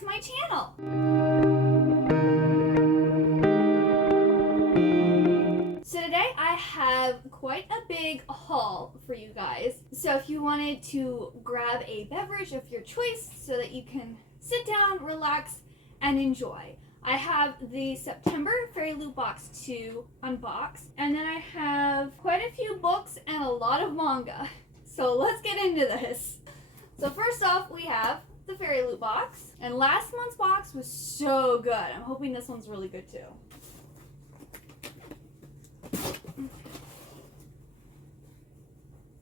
to my channel. So today I have quite a big haul for you guys. So if you wanted to grab a beverage of your choice so that you can sit down, relax, and enjoy. I have the September FairyLoot box to unbox, and then I have quite a few books and a lot of manga. So let's get into this. So first off, we have the FairyLoot box, and last month's box was so good. I'm hoping this one's really good too.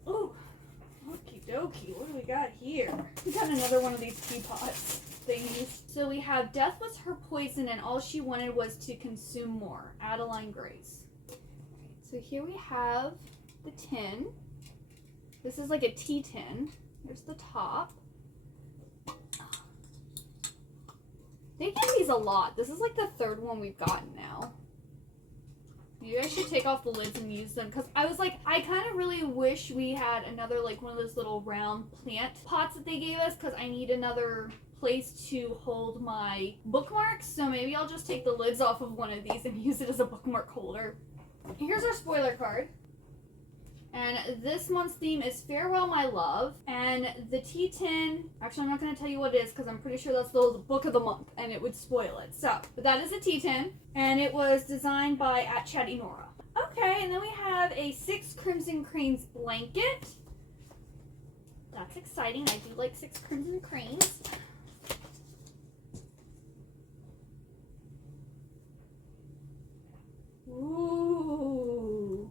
Ooh, okie dokie, what do we got here? We got another one of these teapots thingies. So we have Death was her poison and all she wanted was to consume more. Adeline Grace. So here we have the tin. This is like a tea tin. Here's the top. They get these a lot. This is like the third one we've gotten now. You guys should take off the lids and use them, because I was like, I kind of really wish we had another, like, one of those little round plant pots that they gave us, because I need another place to hold my bookmarks. So maybe I'll just take the lids off of one of these and use it as a bookmark holder. Here's our spoiler card. And this month's theme is Farewell My Love. And the tea tin, actually I'm not going to tell you what it is because I'm pretty sure that's the book of the month and it would spoil it. So, but that is a tea tin, and it was designed by @ChattyNora. Okay, and then we have a 6 Crimson Cranes blanket. That's exciting. I do like 6 Crimson Cranes. Ooh.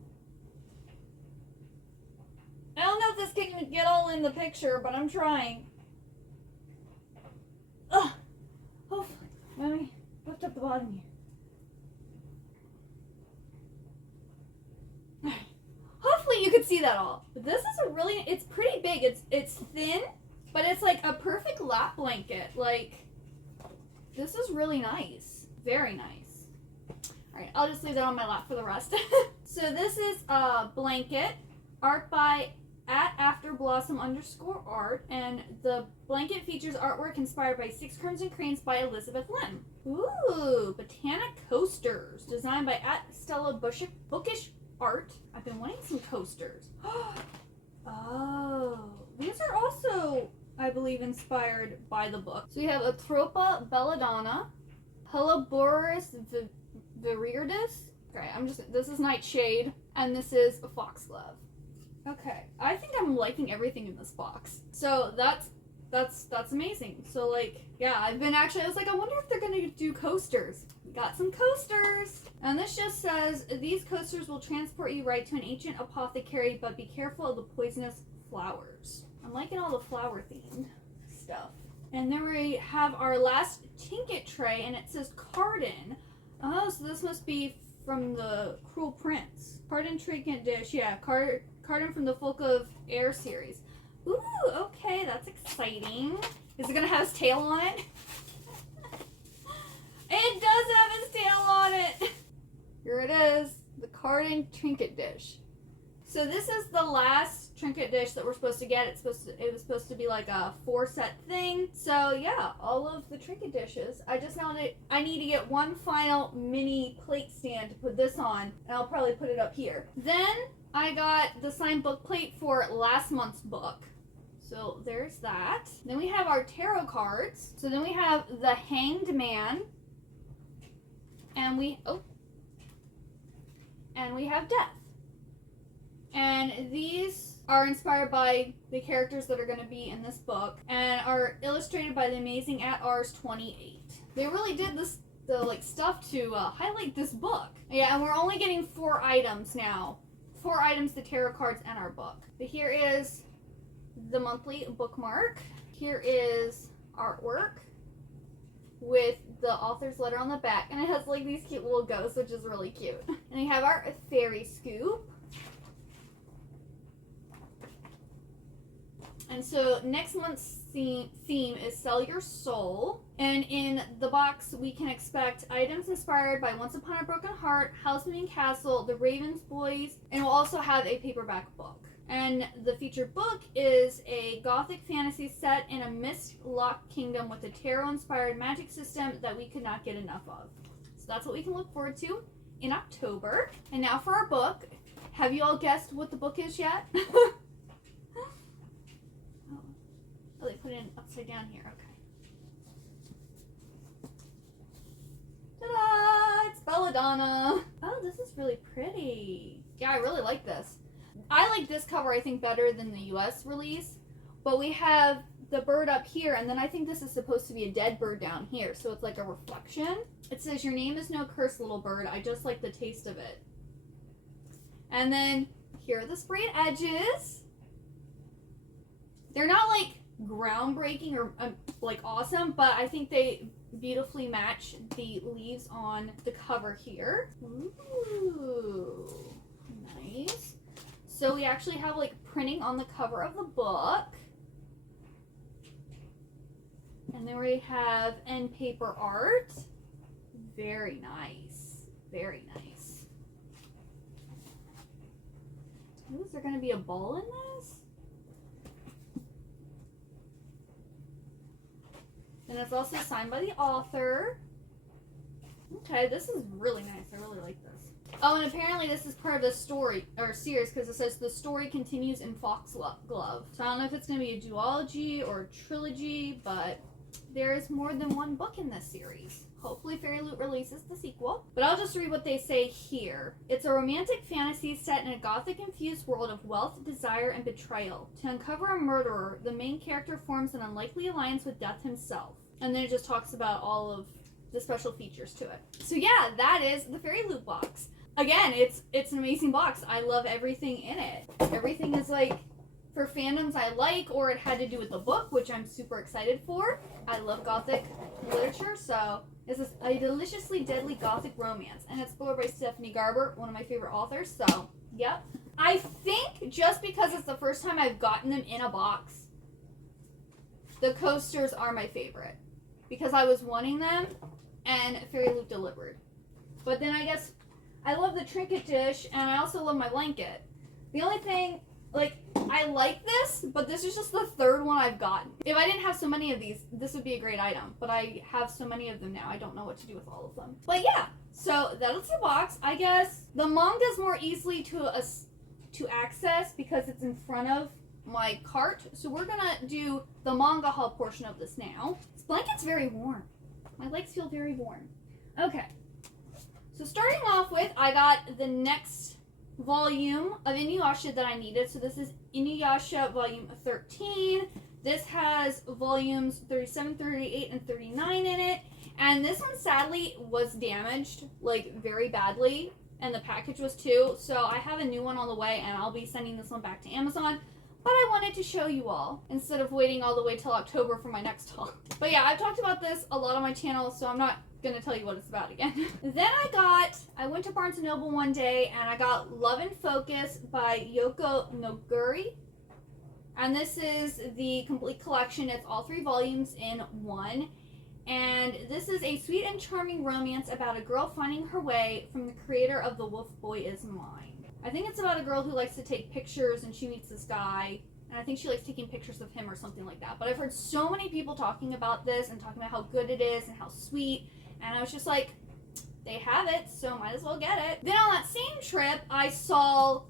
I don't know if this can get all in the picture, but I'm trying. Ugh. Hopefully. Let me lift up the bottom here. Hopefully you could see that all. But this is a really, it's pretty big. It's thin, but it's like a perfect lap blanket. Like, this is really nice. Very nice. Alright, I'll just leave that on my lap for the rest. So this is a blanket, art by @AfterBlossom_art, and the blanket features artwork inspired by 6 Crimson Cranes by Elizabeth Lim. Ooh, Botanic coasters, designed by @StellaBookish Art. I've been wanting some coasters. Oh, these are also, I believe, inspired by the book. So we have Atropa belladonna, Helleborus viridis. Okay, this is Nightshade, and this is a foxglove. Okay, I think I'm liking everything in this box. So that's amazing. So like, yeah, I was like, I wonder if they're gonna do coasters. We got some coasters. And this just says, these coasters will transport you right to an ancient apothecary, but be careful of the poisonous flowers. I'm liking all the flower themed stuff. And then we have our last trinket tray, and it says Cardin. Oh, so this must be from the Cruel Prince. Cardin trinket dish, yeah, Cardin from the Folk of Air series. Ooh, okay, that's exciting. Is it gonna have his tail on it? It does have his tail on it! Here it is, the Cardin trinket dish. So this is the last trinket dish that we're supposed to get. It was supposed to be like a 4-set thing. So yeah, all of the trinket dishes. I just found it. I need to get one final mini plate stand to put this on, and I'll probably put it up here. Then I got the signed book plate for last month's book. So there's that. Then we have our tarot cards. So then we have the Hanged Man. And we have Death. And these are inspired by the characters that are going to be in this book and are illustrated by the amazing @Ars28. They really did the like stuff to highlight this book. Yeah, and we're only getting 4 items now. 4 items, the tarot cards, and our book. But here is the monthly bookmark. Here is artwork with the author's letter on the back, and it has like these cute little ghosts, which is really cute. And we have our fairy scoop. And so next month's theme is Sell Your Soul. And in the box, we can expect items inspired by Once Upon a Broken Heart, Housemoving Castle, The Ravens Boys, and we'll also have a paperback book. And the featured book is a gothic fantasy set in a mist-locked kingdom with a tarot-inspired magic system that we could not get enough of. So that's what we can look forward to in October. And now for our book. Have you all guessed what the book is yet? Oh, they put it upside down here. Okay. Ta-da! It's Belladonna. Oh, this is really pretty. Yeah, I really like this. I like this cover, I think, better than the US release. But we have the bird up here, and then I think this is supposed to be a dead bird down here. So it's like a reflection. It says, "Your name is no curse, little bird. I just like the taste of it." And then here are the sprayed edges. They're not like groundbreaking or like awesome, but I think they beautifully match the leaves on the cover here. Ooh, nice. So we actually have like printing on the cover of the book. And then we have end paper art. Very nice. Very nice. Ooh, is there going to be a ball in this? And it's also signed by the author. Okay, this is really nice. I really like this. Oh, and apparently this is part of the story, or series, because it says the story continues in Foxglove. So I don't know if it's going to be a duology or a trilogy, but there is more than one book in this series. Hopefully FairyLoot releases the sequel. But I'll just read what they say here. It's a romantic fantasy set in a gothic-infused world of wealth, desire, and betrayal. To uncover a murderer, the main character forms an unlikely alliance with Death himself. And then it just talks about all of the special features to it. So yeah, that is the FairyLoot box. Again, it's an amazing box. I love everything in it. Everything is like for fandoms I like, or it had to do with the book, which I'm super excited for. I love gothic literature, so this is a deliciously deadly gothic romance, and it's spoiled by Stephanie Garber, one of my favorite authors. So yep. I think just because it's the first time I've gotten them in a box, the coasters are my favorite because I was wanting them and FairyLoot delivered. But then I guess I love the trinket dish, and I also love my blanket. The only thing, like, I like this, but this is just the third one I've gotten. If I didn't have so many of these, this would be a great item. But I have so many of them now, I don't know what to do with all of them. But yeah, so that is the box. I guess the manga is more easily to access because it's in front of my cart. So we're gonna do the manga haul portion of this now. This blanket's very warm. My legs feel very warm. Okay. So starting off with, I got the next volume of Inuyasha that I needed. So this is Inuyasha volume 13. This has volumes 37, 38, and 39 in it. And this one sadly was damaged, like very badly. And the package was too. So I have a new one on the way, and I'll be sending this one back to Amazon. But I wanted to show you all instead of waiting all the way till October for my next haul. But yeah, I've talked about this a lot on my channel, so I'm not gonna tell you what it's about again. Then I went to Barnes & Noble one day and I got Love and Focus by Yoko Noguri. And this is the complete collection. It's all 3 volumes in one. And this is a sweet and charming romance about a girl finding her way from the creator of The Wolf Boy Is Mine. I think it's about a girl who likes to take pictures, and she meets this guy, and I think she likes taking pictures of him or something like that. But I've heard so many people talking about this and talking about how good it is and how sweet, and I was just like, they have it, so might as well get it. Then on that same trip, I saw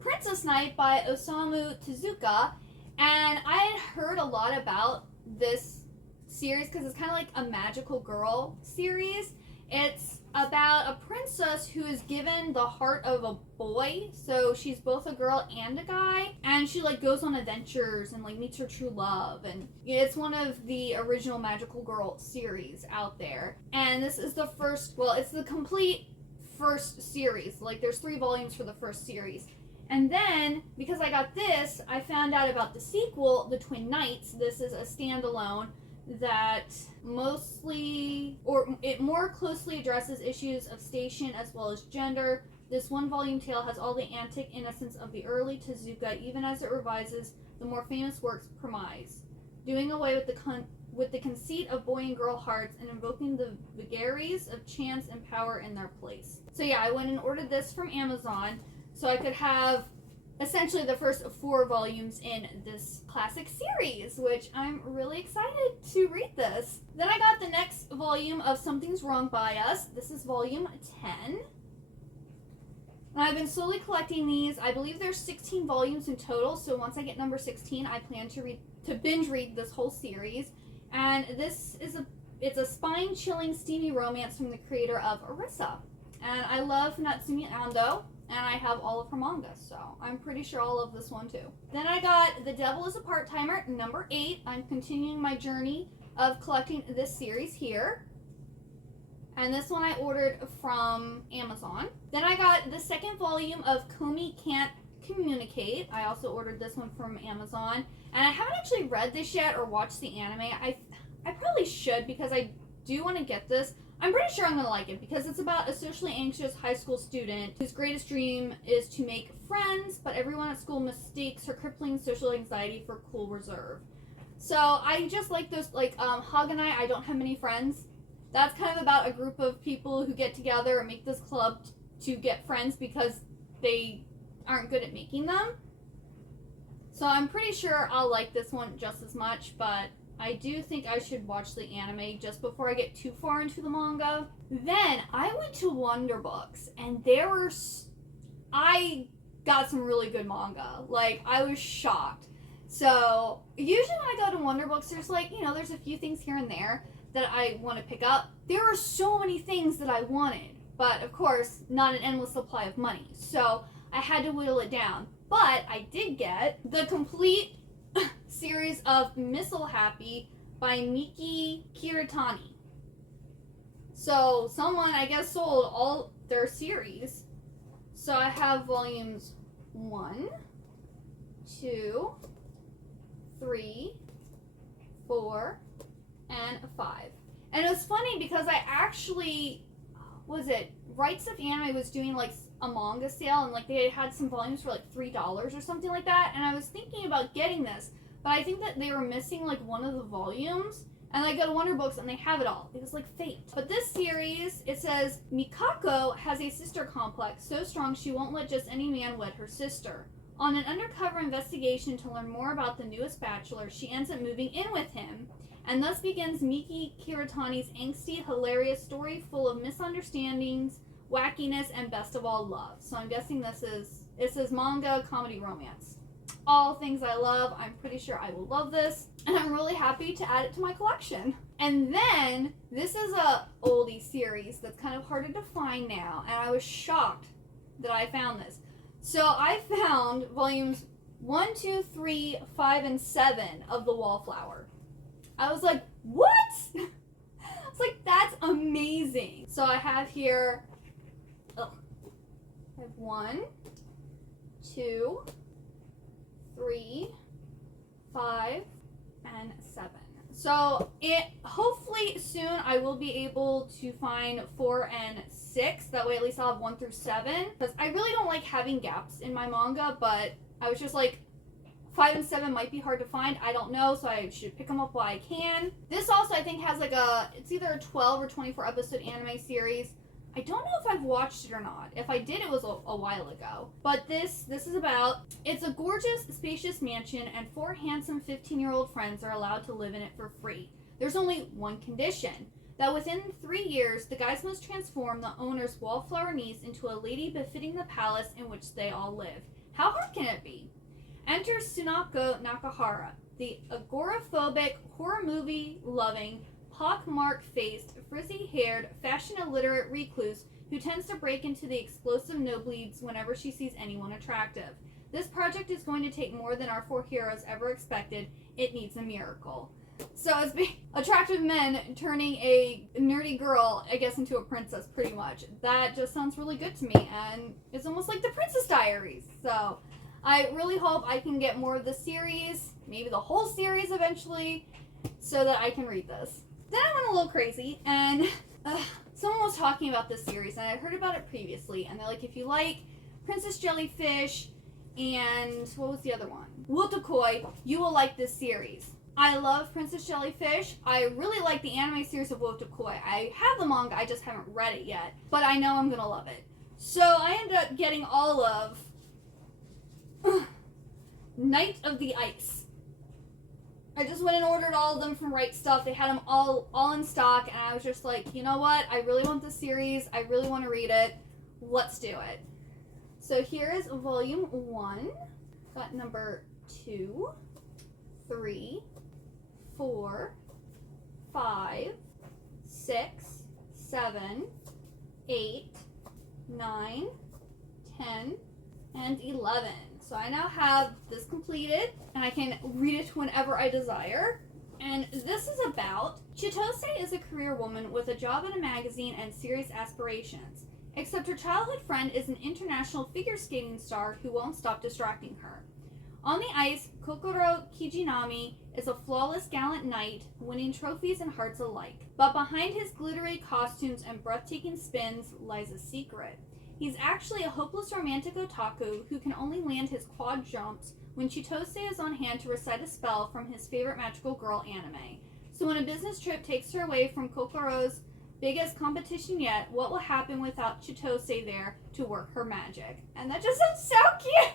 Princess Night by Osamu Tezuka, and I had heard a lot about this series because it's kind of like a magical girl series. It's about a princess who is given the heart of a boy, so she's both a girl and a guy, and she like goes on adventures and like meets her true love, and it's one of the original magical girl series out there. And this is the first, well, it's the complete first series. Like there's 3 volumes for the first series. And then, because I got this, I found out about the sequel, The Twin Knights. This is a standalone that mostly, or it more closely addresses issues of station as well as gender. This 1-volume tale has all the antic innocence of the early Tezuka, even as it revises the more famous works premise, doing away with the conceit of boy and girl hearts and invoking the vagaries of chance and power in their place. So yeah, I went and ordered this from Amazon so I could have essentially the first 4 volumes in this classic series, which I'm really excited to read this. Then I got the next volume of Something's Wrong by Us. This is volume 10. And I've been slowly collecting these. I believe there's 16 volumes in total, so once I get number 16, I plan to binge read this whole series. And this is it's a spine-chilling, steamy romance from the creator of Arisa. And I love Natsumi Ando, and I have all of her manga, so I'm pretty sure I'll love this one too. Then I got The Devil is a Part-Timer, number 8. I'm continuing my journey of collecting this series here. And this one I ordered from Amazon. Then I got the second volume of Komi Can't Communicate. I also ordered this one from Amazon. And I haven't actually read this yet or watched the anime. I probably should because I do want to get this. I'm pretty sure I'm going to like it because it's about a socially anxious high school student whose greatest dream is to make friends, but everyone at school mistakes her crippling social anxiety for cool reserve. So I just like those, like Hog and I don't have many friends. That's kind of about a group of people who get together and make this club to get friends because they aren't good at making them. So I'm pretty sure I'll like this one just as much, but I do think I should watch the anime just before I get too far into the manga. Then I went to Wonder Books, and I got some really good manga. Like, I was shocked. So usually when I go to Wonder Books, there's there's a few things here and there that I want to pick up. There are so many things that I wanted, but of course, not an endless supply of money. So I had to whittle it down. But I did get the complete series of Missile Happy by Miki Kiritani. So someone, I guess, sold all their series. So I have volumes 1, 2, 3, 4, and 5. And it was funny because I actually, Rights of Anime was doing like a manga sale, and like they had some volumes for like $3 or something like that, and I was thinking about getting this, but I think that they were missing like one of the volumes, and I go to Wonder Books and they have it all. It was like fate. But this series, it says, Mikako has a sister complex so strong she won't let just any man wed her sister. On an undercover investigation to learn more about the newest bachelor, she ends up moving in with him, and thus begins Miki Kiritani's angsty, hilarious story full of misunderstandings, wackiness, and best of all, love. So I'm guessing it says manga, comedy, romance. All things I love. I'm pretty sure I will love this, and I'm really happy to add it to my collection. And then, this is a oldie series that's kind of harder to find now, and I was shocked that I found this. So I found volumes 1, 2, 3, 5, and 7 of The Wallflower. I was like, what? I was like, that's amazing. So I have here, I have 1, 2, 3, 5, and 7. So hopefully soon I will be able to find 4 and 6. That way at least I'll have 1 through 7. Because I really don't like having gaps in my manga, but I was just like, 5 and 7 might be hard to find. I don't know, so I should pick them up while I can. This also, I think, has like it's either a 12 or 24 episode anime series. I don't know if I've watched it or not. If I did, it was a while ago. But this is about, it's a gorgeous, spacious mansion, and 4 handsome 15-year-old friends are allowed to live in it for free. There's only one condition, that within 3 years, the guys must transform the owner's wallflower niece into a lady befitting the palace in which they all live. How hard can it be? Enter Sunako Nakahara, the agoraphobic, horror movie-loving, pock-marked-faced, frizzy-haired, fashion-illiterate recluse who tends to break into the explosive nosebleeds whenever she sees anyone attractive. This project is going to take more than our 4 heroes ever expected. It needs a miracle. So it's attractive men turning a nerdy girl, I guess, into a princess, pretty much. That just sounds really good to me, and it's almost like the Princess Diaries. So I really hope I can get more of the series, maybe the whole series eventually, so that I can read this. Then I went a little crazy, and someone was talking about this series, and I heard about it previously, and they're like, if you like Princess Jellyfish and what was the other one? Wotakoi, you will like this series. I love Princess Jellyfish. I really like the anime series of Wotakoi. I have the manga, I just haven't read it yet, but I know I'm gonna love it. So I ended up getting all of Knight of the Ice. I just went and ordered all of them from Right Stuff. They had them all in stock, and I was just like, you know what? I really want this series. I really want to read it. Let's do it. So here is volume 1. Got number 2, 3, 4, 5, 6, 7, 8, 9, 10, and 11. So I now have this completed, and I can read it whenever I desire. And this is about Chitose is a career woman with a job in a magazine and serious aspirations. Except her childhood friend is an international figure skating star who won't stop distracting her. On the ice, Kokoro Kijinami is a flawless gallant knight, winning trophies and hearts alike. But behind his glittery costumes and breathtaking spins lies a secret. He's actually a hopeless romantic otaku who can only land his quad jumps when Chitose is on hand to recite a spell from his favorite magical girl anime. So when a business trip takes her away from Kokoro's biggest competition yet, what will happen without Chitose there to work her magic? And that just sounds so cute!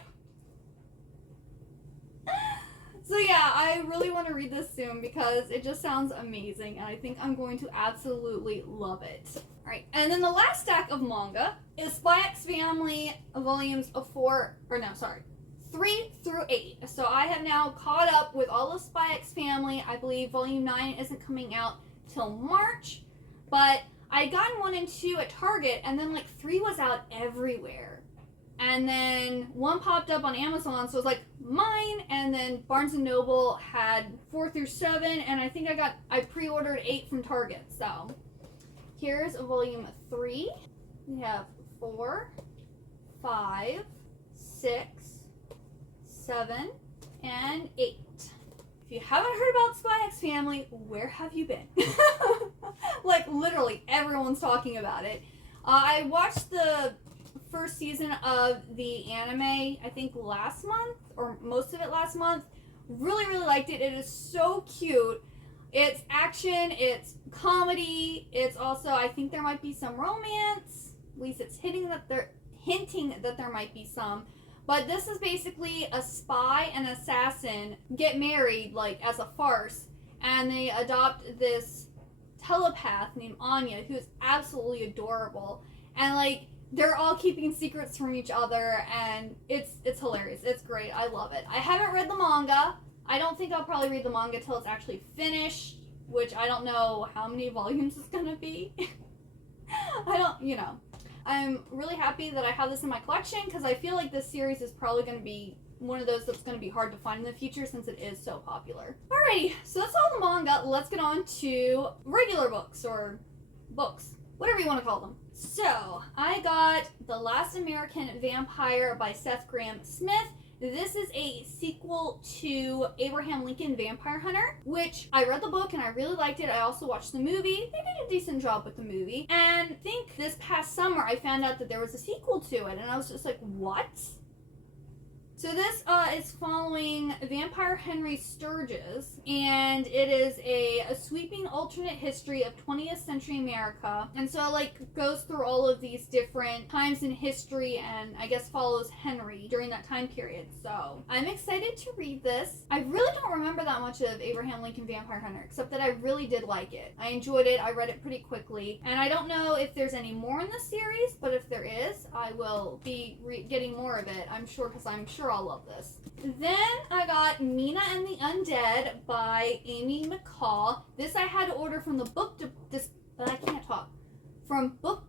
So yeah, I really want to read this soon because it just sounds amazing, and I think I'm going to absolutely love it. Alright, and then the last stack of manga is Spy X Family volumes 3 through 8. So I have now caught up with all of Spy X Family. I believe volume 9 isn't coming out till March, but I had gotten 1 and 2 at Target, and then like 3 was out everywhere. And then 1 popped up on Amazon, so it was like mine, and then Barnes & Noble had 4 through 7, and I think I pre-ordered 8 from Target. So here's volume 3. We have 4, 5, 6, 7, and 8. If you haven't heard about Spy X Family, where have you been? Like, literally, everyone's talking about it. I watched the first season of the anime, I think last month, or most of it last month. Really, really liked it. It is so cute. It's action, it's comedy, it's also, I think there might be some romance. At least it's hinting that there might be some. But this is basically a spy and assassin get married, like, as a farce, and they adopt this telepath named Anya, who is absolutely adorable. And, like, they're all keeping secrets from each other, and it's hilarious. It's great. I love it. I haven't read the manga. I don't think I'll probably read the manga till it's actually finished, which I don't know how many volumes it's gonna be. I'm really happy that I have this in my collection because I feel like this series is probably going to be one of those that's going to be hard to find in the future since it is so popular. Alrighty, so that's all the manga. Let's get on to regular books, or books, whatever you want to call them. So, I got The Last American Vampire by Seth Grahame-Smith. This is a sequel to Abraham Lincoln Vampire Hunter, which I read the book and I really liked it. I also watched the movie. They did a decent job with the movie. And I think this past summer I found out that there was a sequel to it, and I was just like, what? So this is following Vampire Henry Sturgis, and it is a sweeping alternate history of 20th century America. And so like goes through all of these different times in history and I guess follows Henry during that time period. So I'm excited to read this. I really don't remember that much of Abraham Lincoln Vampire Hunter, except that I really did like it. I enjoyed it. I read it pretty quickly. And I don't know if there's any more in the series, but if there is, I will be getting more of it, I'm sure, because I'm sure I'll love this. Then I got Mina and the Undead by Amy McCall. This I had to order from the Book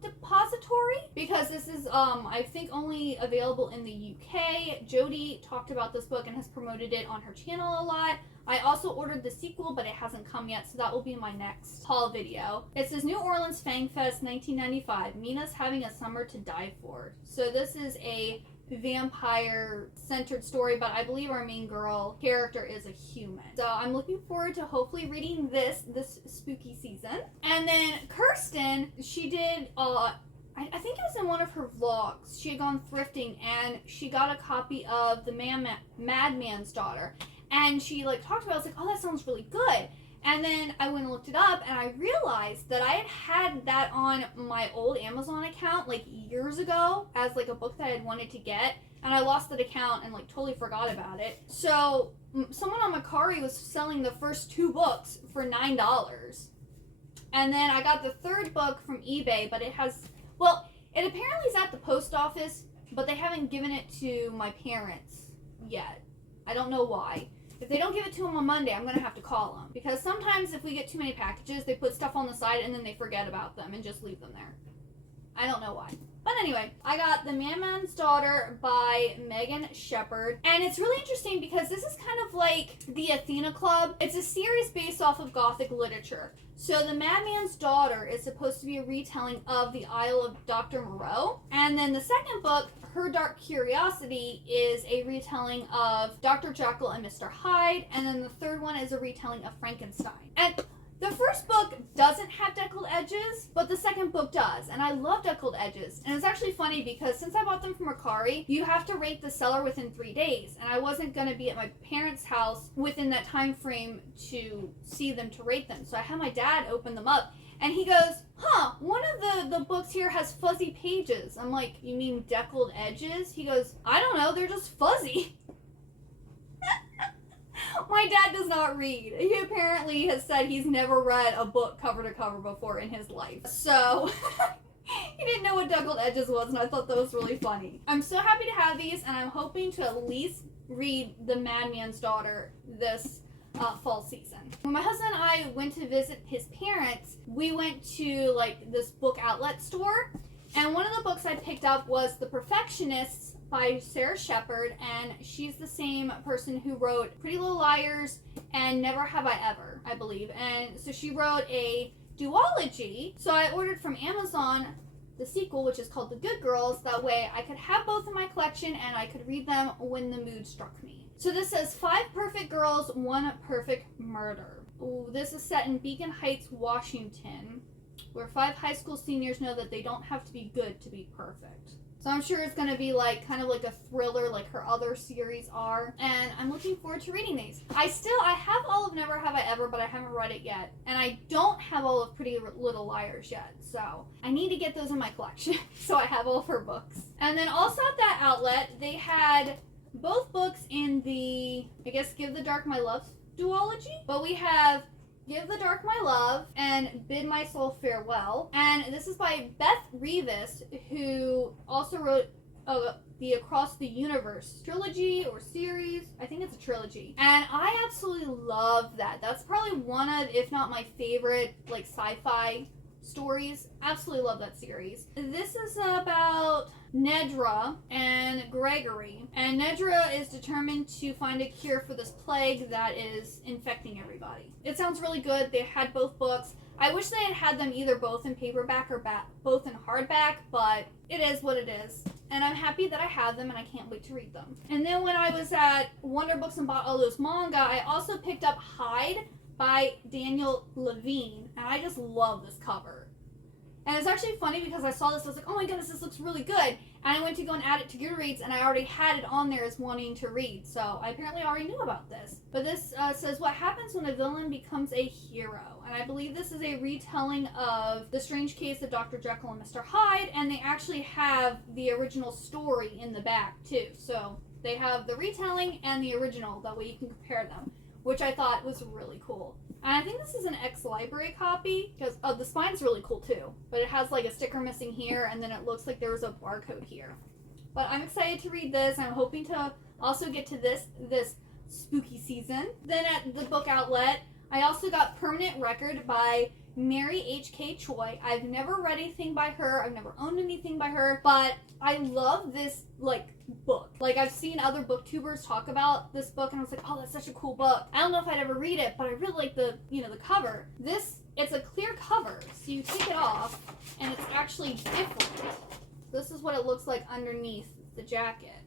Depository because this is I think only available in the UK. Jody talked about this book and has promoted it on her channel a lot. I also ordered the sequel, but it hasn't come yet, so that will be my next haul video. It says New Orleans Fang Fest 1995. Mina's having a summer to die for. So this is a vampire-centered story, but I believe our main girl character is a human. So I'm looking forward to hopefully reading this spooky season. And then Kirsten, she did, I think it was in one of her vlogs, she had gone thrifting and she got a copy of The Madman's Daughter. And she like talked about it, I was like, oh, that sounds really good. And then I went and looked it up, and I realized that I had that on my old Amazon account like years ago as like a book that I had wanted to get. and I lost that account and like totally forgot about it. So someone on Mercari was selling the first 2 books for $9. And then I got the 3rd book from eBay, but it apparently is at the post office, but they haven't given it to my parents yet. I don't know why. If they don't give it to them on Monday, I'm going to have to call them. Because sometimes if we get too many packages, they put stuff on the side and then they forget about them and just leave them there. I don't know why. But anyway, I got The Madman's Daughter by Megan Shepherd. And it's really interesting because this is kind of like the Athena Club. It's a series based off of Gothic literature. So The Madman's Daughter is supposed to be a retelling of The Isle of Dr. Moreau. And then the second book, Her Dark Curiosity, is a retelling of Dr. Jekyll and Mr. Hyde. And then the third one is a retelling of Frankenstein. And the first book doesn't have deckled edges, but the second book does, and I love deckled edges. And it's actually funny because since I bought them from Mercari, you have to rate the seller within 3 days, and I wasn't going to be at my parents' house within that time frame to see them to rate them. So I had my dad open them up, and he goes, one of the books here has fuzzy pages. I'm like, you mean deckled edges? He goes, I don't know, they're just fuzzy. My dad does not read. He apparently has said he's never read a book cover to cover before in his life. So he didn't know what deckled edges was, and I thought that was really funny. I'm so happy to have these, and I'm hoping to at least read The Madman's Daughter this fall season. When my husband and I went to visit his parents, we went to like this book outlet store, and one of the books I picked up was The Perfectionists by Sarah Shepard, and she's the same person who wrote Pretty Little Liars and Never Have I Ever, I believe. And so she wrote a duology. So I ordered from Amazon the sequel, which is called The Good Girls. That way I could have both in my collection and I could read them when the mood struck me. So this says 5 perfect girls, 1 perfect murder. Ooh, this is set in Beacon Heights, Washington, where 5 high school seniors know that they don't have to be good to be perfect. So I'm sure it's going to be like kind of like a thriller like her other series are. And I'm looking forward to reading these. I have all of Never Have I Ever, but I haven't read it yet. And I don't have all of Pretty Little Liars yet. So I need to get those in my collection. So I have all of her books. And then also at that outlet, they had both books in the, I guess, Give the Dark My Love duology. But we have Give the Dark My Love and Bid My Soul Farewell. And this is by Beth Revis, who also wrote the Across the Universe trilogy or series. I think it's a trilogy. And I absolutely love that. That's probably one of, if not my favorite, like sci-fi stories. Absolutely love that series. This is about Nedra and Gregory. And Nedra is determined to find a cure for this plague that is infecting everybody. It sounds really good. They had both books. I wish they had them either both in paperback or both in hardback, but it is what it is. And I'm happy that I have them, and I can't wait to read them. And then when I was at Wonder Books and bought all those manga, I also picked up Hyde by Daniel Levine, and I just love this cover. And it's actually funny because I saw this, I was like, oh my goodness, this looks really good. And I went to go and add it to Goodreads, and I already had it on there as wanting to read. So I apparently already knew about this. But this says, what happens when a villain becomes a hero? And I believe this is a retelling of The Strange Case of Dr. Jekyll and Mr. Hyde. And they actually have the original story in the back, too. So they have the retelling and the original. That way you can compare them, which I thought was really cool. And I think this is an ex-library copy, because the spine's really cool too. But it has like a sticker missing here, and then it looks like there was a barcode here. But I'm excited to read this. I'm hoping to also get to this spooky season. Then at the book outlet, I also got Permanent Record by Mary H.K. Choi. I've never read anything by her. I've never owned anything by her. But I love this, like, book. Like, I've seen other booktubers talk about this book, and I was like, oh, that's such a cool book. I don't know if I'd ever read it, but I really like the cover. It's a clear cover, so you take it off, and it's actually different. This is what it looks like underneath the jacket.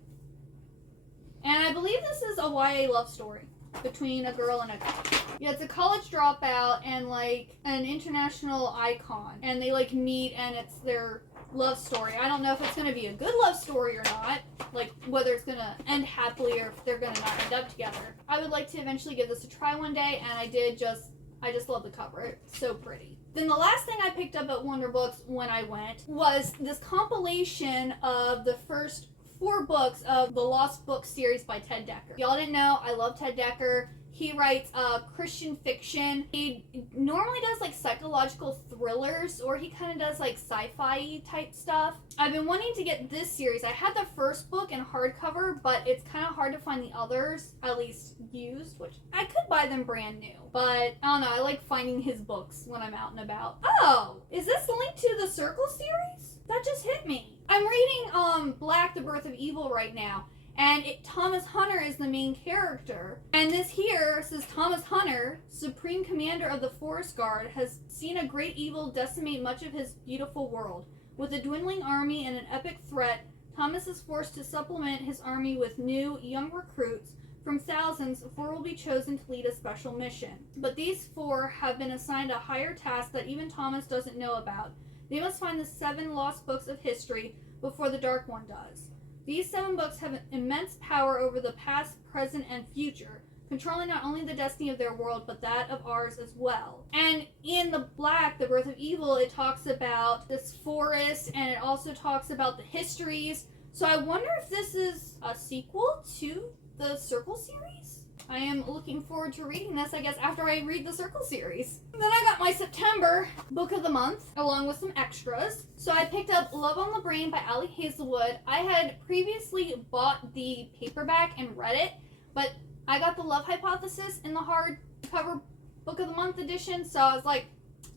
And I believe this is a YA love story between a girl and a guy. Yeah, it's a college dropout and like an international icon, and they like meet, and it's their love story. I don't know if it's going to be a good love story or not, like whether it's going to end happily or if they're going to not end up together. I would like to eventually give this a try one day, and I just love the cover. It's so pretty. Then the last thing I picked up at Wonder Books when I went was this compilation of the first 4 books of the Lost Book series by Ted Dekker. Y'all didn't know, I love Ted Dekker. He writes Christian fiction. He normally does like psychological thrillers, or he kind of does like sci-fi type stuff. I've been wanting to get this series. I had the first book in hardcover, but it's kind of hard to find the others, at least used, which I could buy them brand new. But I don't know, I like finding his books when I'm out and about. Oh, is this linked to the Circle series? That just hit me. I'm reading Black, the Birth of Evil right now. And Thomas Hunter is the main character. And this here says Thomas Hunter, Supreme Commander of the Forest Guard, has seen a great evil decimate much of his beautiful world. With a dwindling army and an epic threat, Thomas is forced to supplement his army with new, young recruits. From thousands, 4 will be chosen to lead a special mission. But these 4 have been assigned a higher task that even Thomas doesn't know about. They must find the 7 lost books of history before the Dark One does. These 7 books have immense power over the past, present, and future, controlling not only the destiny of their world, but that of ours as well. And in the Black, the Birth of Evil, it talks about this forest, and it also talks about the histories. So I wonder if this is a sequel to the Circle series? I am looking forward to reading this, I guess, after I read the Circle series. Then I got my September book of the month, along with some extras. So I picked up Love on the Brain by Ali Hazelwood. I had previously bought the paperback and read it, but I got the Love Hypothesis in the hardcover book of the month edition, so I was like,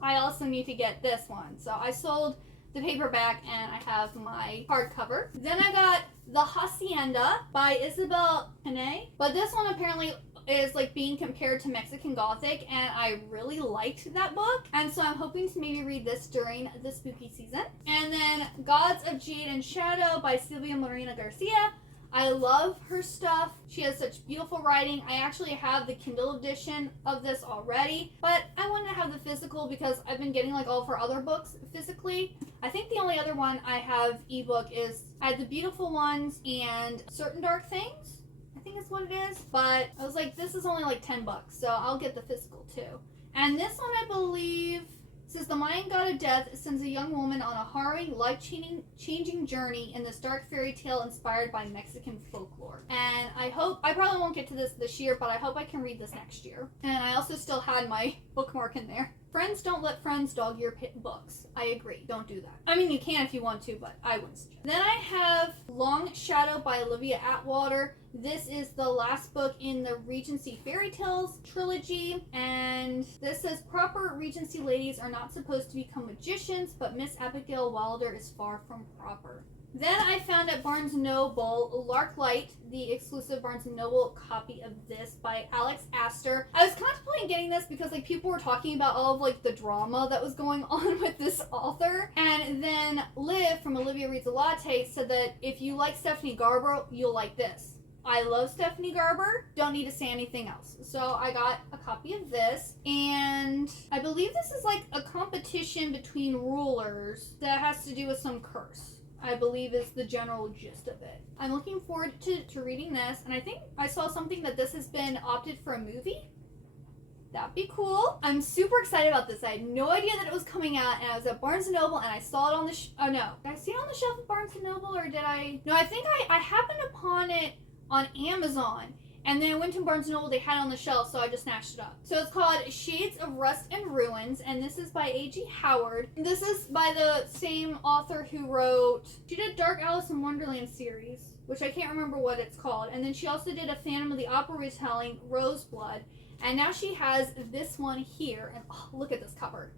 I also need to get this one. So I sold the paperback and I have my hardcover. Then I got The Hacienda by Isabel Panay, but this one apparently is like being compared to Mexican Gothic, and I really liked that book, and so I'm hoping to maybe read this during the spooky season. And then Gods of Jade and Shadow by Silvia Morena Garcia. I love her stuff. She has such beautiful writing. I actually have the Kindle edition of this already, but I wanted to have the physical because I've been getting like all of her other books physically. I think the only other one I have ebook is I had The Beautiful Ones and Certain Dark Things, I think is what it is. But I was like, this is only like $10, so I'll get the physical too. And this one, I believe, says the Mayan god of death sends a young woman on a harrowing, life-changing journey in this dark fairy tale inspired by Mexican folklore. And I probably won't get to this year, but I hope I can read this next year. And I also still had my bookmark in there. Friends don't let friends dog your books. I agree. Don't do that. I mean, you can if you want to, but I wouldn't suggest. Then I have Long Shadow by Olivia Atwater. This is the last book in the Regency Fairy Tales trilogy, and this says proper Regency ladies are not supposed to become magicians, but Miss Abigail Wilder is far from proper. Then I found at Barnes & Noble Larklight, the exclusive Barnes & Noble copy of this by Alex Astor. I was contemplating getting this because like people were talking about all of like the drama that was going on with this author. And then Liv from Olivia Reads a Latte said that if you like Stephanie Garber, you'll like this. I love Stephanie Garber. Don't need to say anything else. So I got a copy of this, and I believe this is like a competition between rulers that has to do with some curse, I believe is the general gist of it. I'm looking forward to reading this, and I think I saw something that this has been opted for a movie. That'd be cool. I'm super excited about this. I had no idea that it was coming out, and I was at Barnes & Noble, and I saw it on the oh no. Did I see it on the shelf at Barnes & Noble, or did I? No, I think I happened upon it on Amazon, and then I went to Barnes & Noble, they had it on the shelf, so I just snatched it up. So it's called Shades of Rust and Ruins, and this is by A.G. Howard. This is by the same author who wrote, she did Dark Alice in Wonderland series, which I can't remember what it's called, and then she also did a Phantom of the Opera retelling, Roseblood, and now she has this one here, and oh, look at this cover.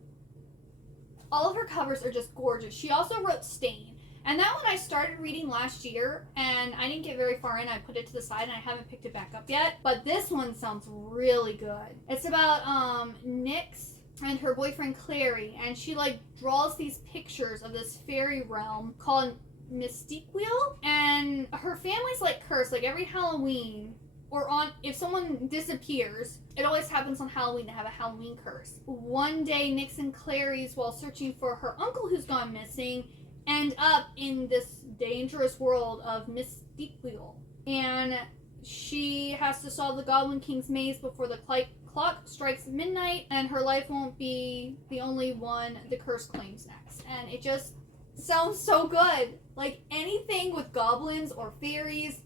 All of her covers are just gorgeous. She also wrote Stain. And that one I started reading last year, and I didn't get very far in. I put it to the side, and I haven't picked it back up yet. But this one sounds really good. It's about Nyx and her boyfriend Clary, and she like draws these pictures of this fairy realm called Mystique Wheel, and her family's like cursed. Like every Halloween, or if someone disappears, it always happens on Halloween to have a Halloween curse. One day, Nyx and Clary's, while searching for her uncle who's gone missing, end up in this dangerous world of Mystique Wheel. And she has to solve the Goblin King's maze before the clock strikes midnight, and her life won't be the only one the curse claims next. And it just sounds so good. Like anything with goblins or fairies,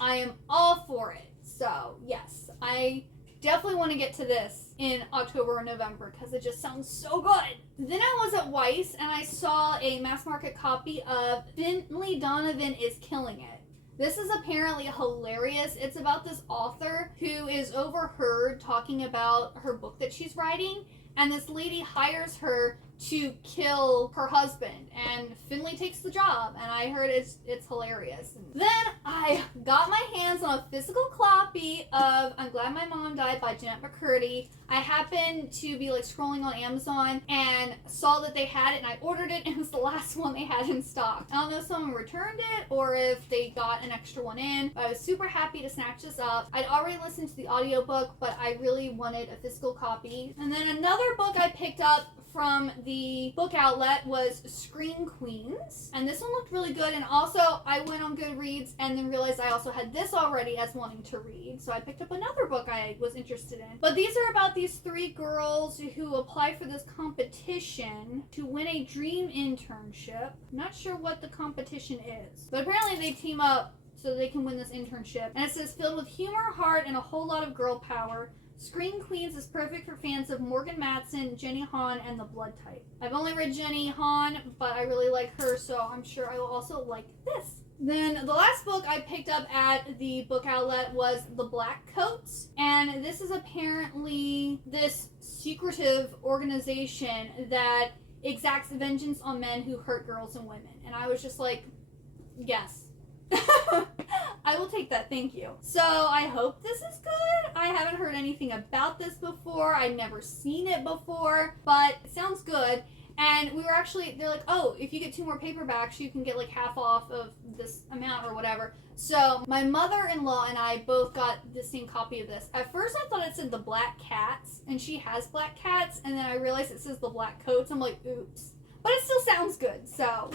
I am all for it. So yes, I definitely want to get to this in October or November because it just sounds so good. Then I was at Weiss and I saw a mass market copy of Finley Donovan is Killing It. This is apparently hilarious. It's about this author who is overheard talking about her book that she's writing, and this lady hires her to kill her husband, and Finley takes the job, and I heard it's hilarious. Then I got my hands on a physical copy of I'm Glad My Mom Died by Jeanette McCurdy. I happened to be like scrolling on Amazon and saw that they had it, and I ordered it, and it was the last one they had in stock. I don't know if someone returned it or if they got an extra one in, but I was super happy to snatch this up. I'd already listened to the audiobook, but I really wanted a physical copy. And then another book I picked up from the book outlet was Scream Queens, and this one looked really good. And also I went on Goodreads and then realized I also had this already as wanting to read, so I picked up another book I was interested in. But these are about these 3 girls who apply for this competition to win a dream internship. I'm not sure what the competition is, but apparently they team up so they can win this internship. And it says, filled with humor, heart, and a whole lot of girl power, Scream Queens is perfect for fans of Morgan Matson, Jenny Han, and the Blood Type. I've only read Jenny Han, but I really like her, so I'm sure I will also like this. Then the last book I picked up at the book outlet was The Black Coats, and this is apparently this secretive organization that exacts vengeance on men who hurt girls and women. And I was just like, yes. I will take that, thank you. So I hope this is good. I haven't heard anything about this before. I'd never seen it before, but it sounds good. And we were actually, they're like, oh, if you get 2 more paperbacks, you can get like half off of this amount or whatever. So my mother-in-law and I both got the same copy of this. At first I thought it said The Black Cats, and she has black cats, and then I realized it says The Black Coats. I'm like, oops. But it still sounds good, so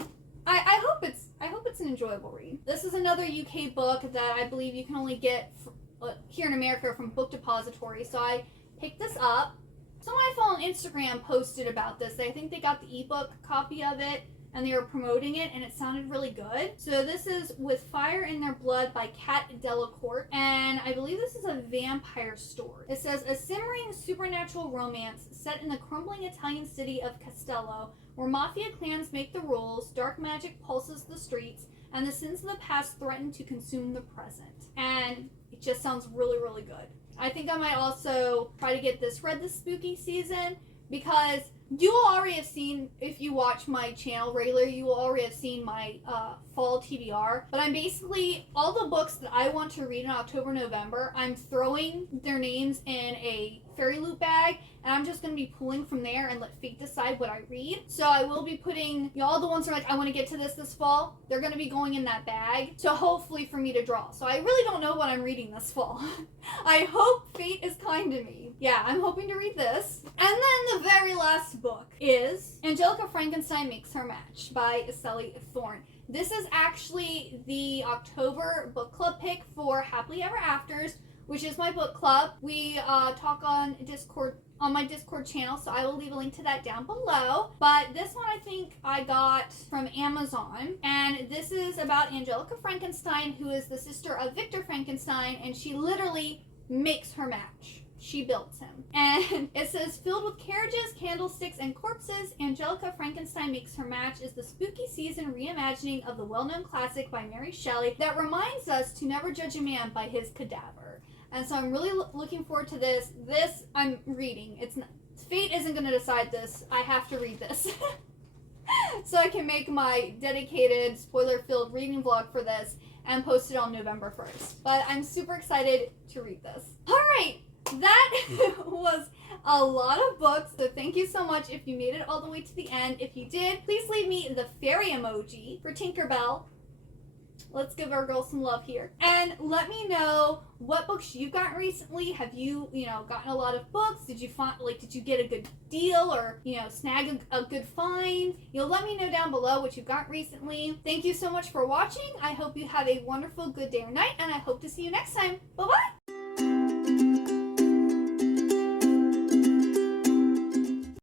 I hope it's an enjoyable read. This is another UK book that I believe you can only get here in America from Book Depository. So I picked this up. Someone I follow on Instagram posted about this. I think they got the ebook copy of it and they were promoting it, and it sounded really good. So this is With Fire in Their Blood by Kat Delacourt, and I believe this is a vampire story. It says, a simmering supernatural romance set in the crumbling Italian city of Castello, where mafia clans make the rules, dark magic pulses the streets, and the sins of the past threaten to consume the present. And it just sounds really, really good. I think I might also try to get this read this spooky season, because you will already have seen, if you watch my channel regularly, you will already have seen my fall TBR. But I'm basically, all the books that I want to read in October, November, I'm throwing their names in a FairyLoot bag, and I'm just going to be pulling from there and let fate decide what I read. So I will be putting, all the ones that are like, I want to get to this fall, they're going to be going in that bag, so hopefully for me to draw. So I really don't know what I'm reading this fall. I hope fate is kind to me. Yeah, I'm hoping to read this. And then the very last book is Angelica Frankenstein Makes Her Match by Sally Thorne. This is actually the October book club pick for Happily Ever Afters, which is my book club. We talk on Discord, on my Discord channel, so I will leave a link to that down below. But this one I think I got from Amazon, and this is about Angelica Frankenstein, who is the sister of Victor Frankenstein, and she literally makes her match. She builds him. And it says, filled with carriages, candlesticks, and corpses, Angelica Frankenstein Makes Her Match is the spooky season reimagining of the well-known classic by Mary Shelley that reminds us to never judge a man by his cadaver. And so I'm really looking forward to this. This I'm reading. It's not, fate isn't going to decide this. I have to read this. So I can make my dedicated spoiler-filled reading vlog for this and post it on November 1st. But I'm super excited to read this. All right. That was a lot of books, so thank you so much if you made it all the way to the end. If you did, please leave me the fairy emoji for Tinkerbell. Let's give our girl some love here. And let me know what books you've gotten recently. Have you, gotten a lot of books? Did you find, did you get a good deal or, snag a good find? Let me know down below what you've got recently. Thank you so much for watching. I hope you have a wonderful, good day or night, and I hope to see you next time. Bye-bye!